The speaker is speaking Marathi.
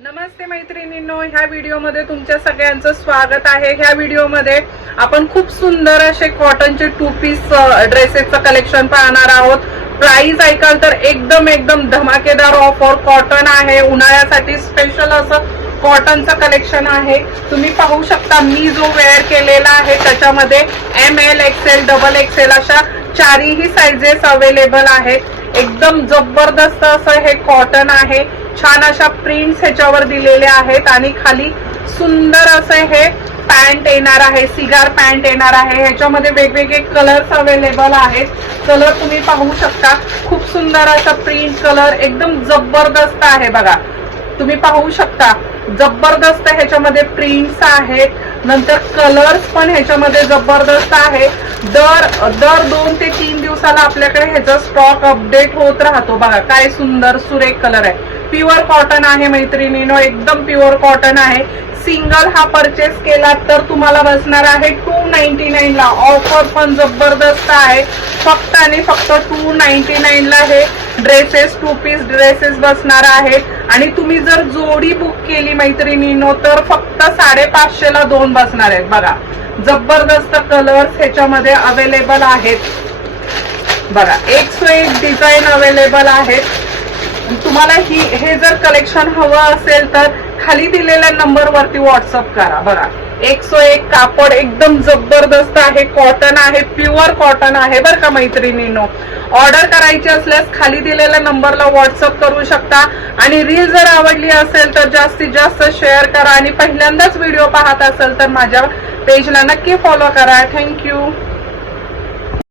नमस्ते मैत्रिणींनो, ह्या व्हिडिओमध्ये तुमच्या सगळ्यांचं स्वागत आहे। ह्या व्हिडिओमध्ये आपण खूप सुंदर असे कॉटनचे 2 पीस ड्रेसेसचं कलेक्शन पाहणार आहोत। प्राइस ऐकाल तर एकदम धमाकेदार ऑफर कॉटन आहे। उन्हाळ्यासाठी स्पेशल असं कॉटनचं कलेक्शन आहे। तुम्ही पाहू शकता मी जो वेअर केलेला आहे त्याच्यामध्ये ML XL डबल XL अशा चारही साइजेस अवेलेबल आहेत। एकदम जबरदस्त असं हे कॉटन आहे। छान अशा प्रिंट्स ह्याच्यावर दिलेले आहेत आणि खाली सुंदर असं हे पॅन्ट येणार आहे, सिगार पॅन्ट येणार आहे। ह्याच्यामध्ये वेगवेगळे कलर्स अवेलेबल आहेत। कलर तुम्ही पाहू शकता, खूप सुंदर असा प्रिंट कलर एकदम जबरदस्त आहे। बघा तुम्ही पाहू शकता, जबरदस्त ह्याच्यामध्ये प्रिंट्स आहेत। नंतर कलर्स पण ह्याच्यामध्ये जबरदस्त आहे। दर 2 ते 3 दिवसाला आपल्याकडे ह्याचा स्टॉक अपडेट होत राहतो। बघा काय सुंदर सुरेख कलर आहे। प्युअर कॉटन आहे मैत्रिणींनो, एकदम प्युअर कॉटन आहे। सिंगल हा परचेस केला तर तुम्हाला बसणार आहे 299 ला। ऑफर पण जबरदस्त आहे। फक्त आणि फक्त 299 ला हे ड्रेसेस 2 पीस ड्रेसेस बसणार आहेत। आणि तुम्ही जर जोडी बुक केली मैत्रिणींनो तर फक्त 550 ला 2 बसणार आहेत। बघा जबरदस्त कलर्स ह्याच्यामध्ये अवेलेबल आहेत। बघा 101 डिझाईन अवेलेबल आहेत। तुम्हाला हे जर कलेक्शन हवं असेल तर खाली दिलेल्या नंबरवरती व्हॉट्सअप करा। बघा 101 कापड एकदम जबरदस्त आहे। कॉटन आहे, प्युअर कॉटन आहे बरं का मैत्रिणींनो। ऑर्डर करायची असल्यास खाली दिलेल्या नंबरला व्हॉट्सअप करू शकता। आणि रील जर आवडली असेल तर जास्तीत जास्त शेअर करा। आणि पहिल्यांदाच व्हिडिओ पाहत असेल तर माझ्या पेजला नक्की फॉलो करा। थँक्यू।